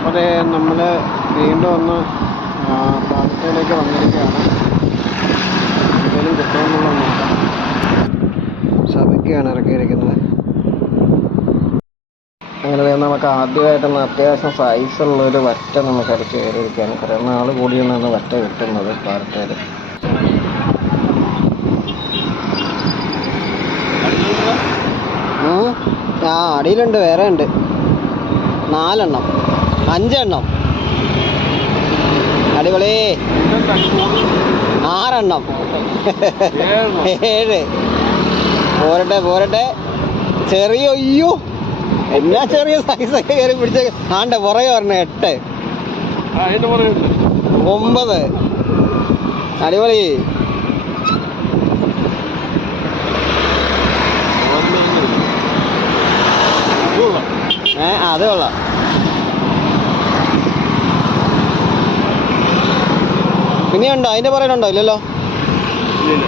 അപ്പോൾ നമ്മൾ വീണ്ടും ഒന്ന് പാലത്തേലേക്ക് വന്നിരിക്കുകയാണ്. എന്തെങ്കിലും കിട്ടുമെന്നുള്ള നോക്കാം സഭയ്ക്കാണ് ഇറക്കിയിരിക്കുന്നത്. അങ്ങനെ നമുക്ക് ആദ്യമായിട്ടൊന്ന് അത്യാവശ്യം സൈസുള്ളൊരു വറ്റ നമുക്ക് അടിച്ച് കയറിയിരിക്കുകയാണ്. കുറേ നാൾ കൂടിയാണ് വറ്റ കിട്ടുന്നത് ഉം. ആ അടിയിലുണ്ട് വേറെ ഉണ്ട്. നാലെണ്ണം. അഞ്ചെണ്ണം. അടിപൊളി. ആറെണ്ണം. ഏഴ്. പോരട്ടെ പോരട്ടെ. ചെറിയ അയ്യോ എന്നാ ചെറിയ സൈസൊക്കെ കയറി പിടിച്ച ആണ്ട പുറകെ പറഞ്ഞ എട്ട്. ഒമ്പത്. അടിപൊളി. ഏ അത് കൊള്ളാം പിന്നെയുണ്ടോ അതിന്റെ പുറകിലുണ്ടോ? ഇല്ലല്ലോ? ഇല്ല